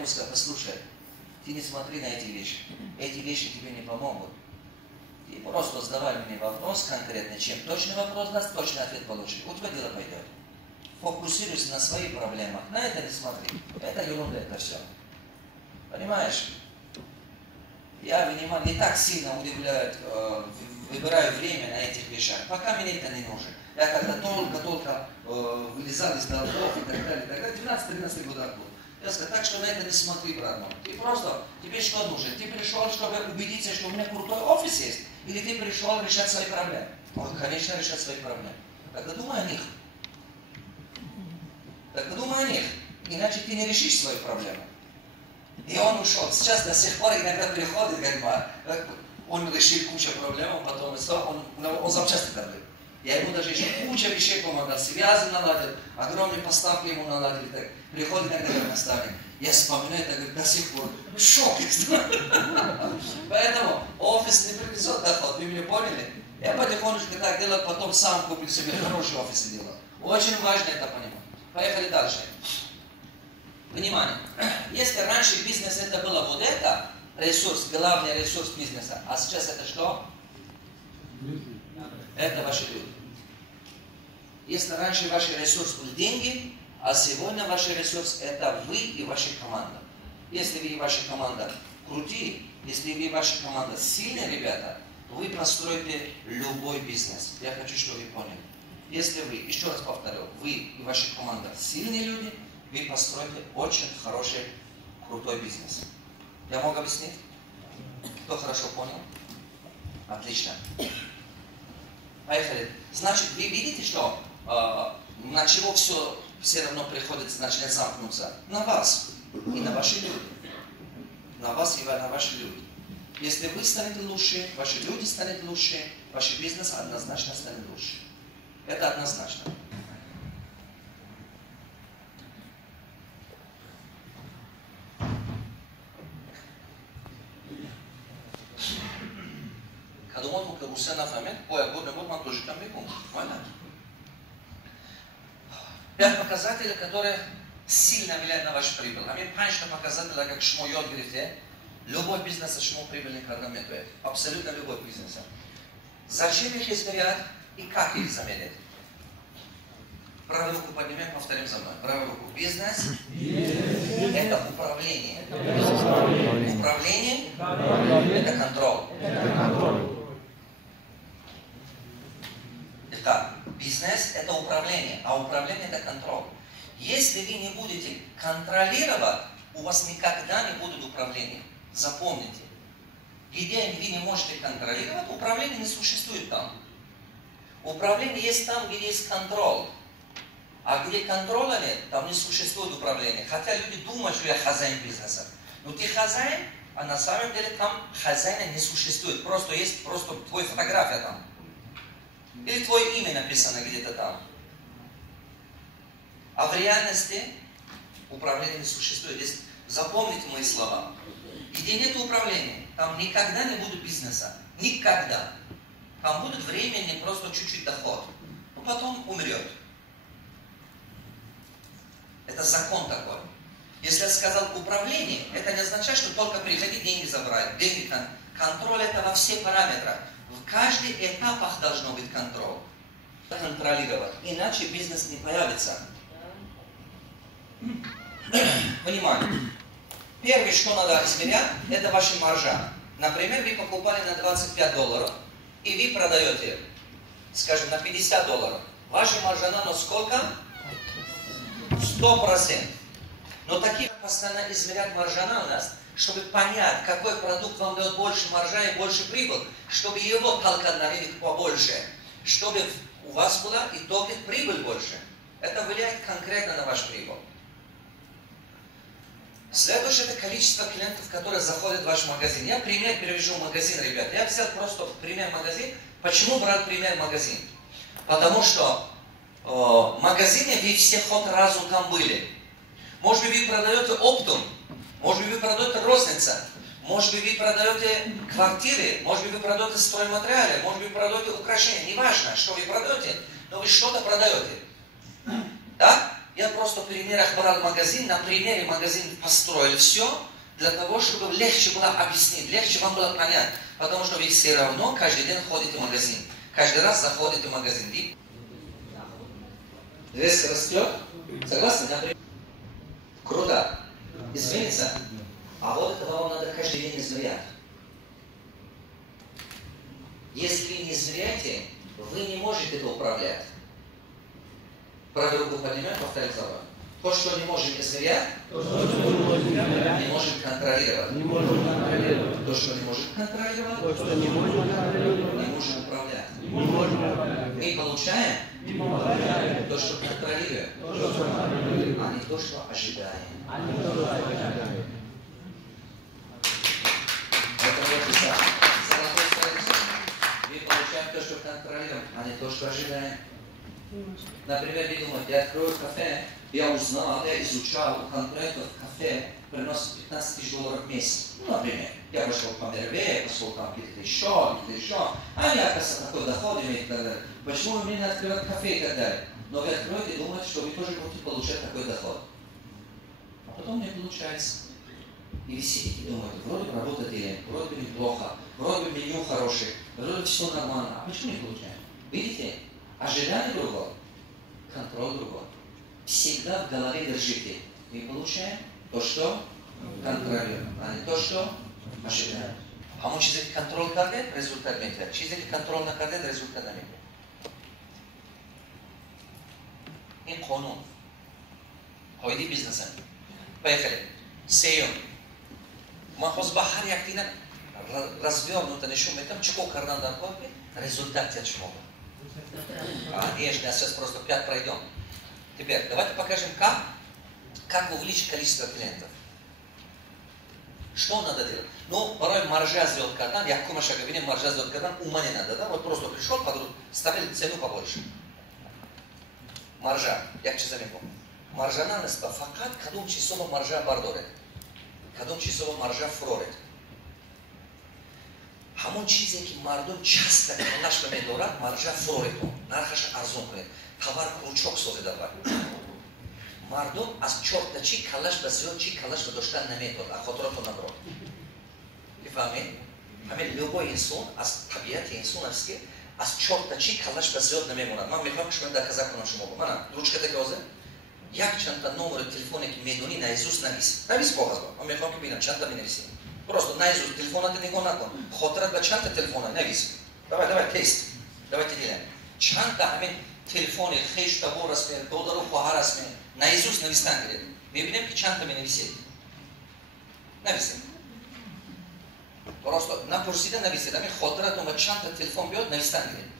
ему сказал: послушай, ты не смотри на эти вещи. Эти вещи тебе не помогут. Ты просто задавай мне вопрос конкретно. Чем точный вопрос даст, точный ответ получишь. У тебя дело пойдет. Фокусируйся на своих проблемах. На это не смотри. Это ерунда, это все. Понимаешь? Я не так сильно выбираю время на этих вещах. Пока мне это не нужно. Я когда только вылезал из долгов и так далее, 12-13 года был. Я сказал: так что на это не смотри, брат мой. Ты просто, тебе что нужно? Ты пришел, чтобы убедиться, что у меня крутой офис есть? Или ты пришел решать свои проблемы? Он, конечно, решать свои проблемы. Тогда думай о них. Тогда думай о них. Иначе ты не решишь свои проблемы. И он ушел. Сейчас до сих пор иногда приходит, говорит: он решил кучу проблем, потом он запчасти торгует. Я ему даже еще куча вещей помогал, связи наладил, огромные поставки ему наладили. Так. Приходит иногда как наставник. Я вспоминаю, это говорит, до сих пор шок. Поэтому офис не принесет доход, вы меня поняли? Я потихонечку так делал, потом сам купил себе хороший офис и делал. Очень важно это понимать. Поехали дальше. Внимание. Если раньше бизнес это было вот это, ресурс, главный ресурс бизнеса, а сейчас это что? Это ваши люди. Если раньше ваш ресурс был деньги, а сегодня ваш ресурс это вы и ваша команда. Если вы и ваша команда крутые, если вы и ваша команда сильные ребята, вы построите любой бизнес. Я хочу, чтобы вы поняли. Если вы, еще раз повторю, вы и ваша команда сильные люди, вы построите очень хороший, крутой бизнес. Я могу объяснить? Кто хорошо понял? Отлично. Поехали. Значит, вы видите, что на чего все равно приходится, начинает замкнуться? На вас и на ваши люди. На вас и на ваши люди. Если вы станете лучше, ваши люди станут лучше, ваш бизнес однозначно станет лучше. Это однозначно. Kadumot că Rusia n-a famet, ой, годно год мы тоже там бегом. Понятно? 5 показателей, которые сильно влияют на ваш прибыль. А мне конечно показатели, как шмойот говорите, любой бизнес шмо прибыльный кардометует. Абсолютно любой бизнес. Зачем их измерять и как их замерять? Правую руку поднимаем, повторим за мной. Правую руку. Бизнес – это управление. Управление – это контроль. Итак, бизнес – это управление, а управление – это контроль. Если вы не будете контролировать, у вас никогда не будет управления. Запомните. Где вы не можете контролировать, управление не существует там. Управление есть там, где есть контроль. А где контроля нет, там не существует управления. Хотя люди думают, что я хозяин бизнеса. Но ты хозяин, а на самом деле там хозяина не существует. Просто есть твоя фотография там. Или твое имя написано где-то там. А в реальности управления не существует. Здесь запомните мои слова. Где нет управления, там никогда не будет бизнеса. Никогда. Там будет времени просто чуть-чуть доход. Но потом умрет. Это закон такой. Если я сказал управление, это не означает, что только приходи деньги забрать. Деньги, контроль это во всех параметрах. В каждых этапах должно быть контроль. Контролировать. Иначе бизнес не появится. Внимание. Первое, что надо измерять, это ваша маржа. Например, вы покупали на $25, и вы продаете, скажем, на $50. Ваша маржа на сколько? 100%. Но такие постоянно измерять маржана у нас, чтобы понять, какой продукт вам дает больше маржа и больше прибыль, чтобы его толкать на рынок побольше, чтобы у вас была итоге прибыль больше. Это влияет конкретно на ваш прибыль. Следующее это количество клиентов, которые заходят в ваш магазин. Я пример перевяжу магазин, ребят. Я взял просто пример магазин. Почему брать пример магазин? Потому что в магазине вы все хоть разу там были. Может быть, вы продаете оптом, может быть, вы продаете розница, может быть, вы продаете квартиры, может быть, вы продаете стройматериалы, может быть, вы продаете украшения. Неважно, что вы продаете, но вы что-то продаете. Да? Я просто в примерах брал магазин, на примере магазин построил все, для того, чтобы легче было объяснить, легче вам было понять. Потому что вы все равно каждый день ходите в магазин. Каждый раз заходите в магазин. Вес растет. Согласны? Например, круто. Изменится. А вот это вам надо каждый день измерять. Если вы не измеряете, вы не можете это управлять. Правильно вы понимаете? Повторяю за вами. То, что не можем измерять, не можем контролировать. То, что не можем контролировать, не можем управлять. Мы получаем то, что контролируем, а не то, что ожидаем. Это вот золотой совет. Мы получаем то, что контролируем, а не то, что ожидаем. Например, вы думаете, я открою кафе, я узнал, я изучал, у конкурентов кафе приносит 15 тысяч долларов в месяц. Ну, например, я пошел по Мерве, пошел там где-то еще, а я, оказывается, такой доход имеет и так далее. Почему вы мне не открываете кафе и так далее? Но вы откроете и думаете, что вы тоже будете получать такой доход. А потом не получается. И вы сидите и думаете, вроде бы работа делаем, вроде бы неплохо, вроде бы меню хорошее, вроде бы все нормально. А почему не получаем? Видите? Ожидание другого, контроль другого. Всегда в голове держите. Мы получаем то, что контролируем, а не то, что ожидаем. Ama çizdeki kontrol karde, rezultat metre. Çizdeki kontrol na karde, rezultat na metre. این قانون قاعده بیزنس هم. Поехали. Сеем. ما خواست با هر یک دینا развиваем нешум метам, чего кардан дар копи, результат от чего. Конечно, сейчас просто 5 пройдем. Теперь давайте покажем, как увеличить количество клиентов. Что надо делать? Ну, порой маржа сделать кардан, я кумаша говорю, маржа сделать кардан, ума не надо, да? Вот просто пришел, ставили цену побольше. Маржа, як че замеком. Маржана неспа, факат кадум часова маржа бардорет. Кадум часова маржа фрорет. Хамон чизе ки мардум часто канаш медорат маржа фрорет. Нархаш арзон кунед. Тавар кручок созе давар. Мардум аз чорта чи калаш ба зиёд чи калаш ба доштан наметод, а хотрату надрот. Мифаҳмед? Ҳамин любой инсон аз табиати инсоновски аз чорта чи калаш ба зиёд намемонад. Ман мехоҳам шумо даказа кунам шумо. Мана ручката ҳозир як чанда номери телефоне ки медонӣ наизуст навис. Навис коғаз ба. Ман мехоҳам ки бинам чанда менависӣ. Просто наизуст телефонат нигоҳ накун. Хотират ба чанда телефона навис. Давай тест. Давайте делаем. Чанда ҳамин телефони хеш табор аст, додару хоҳар аст, наизуст навистан гиред. Бибинем ки чанда менависед. Нависед. Просто напурсида нависед. Ҳамин хотиратон ба чанда телефон биёд навистан гиред.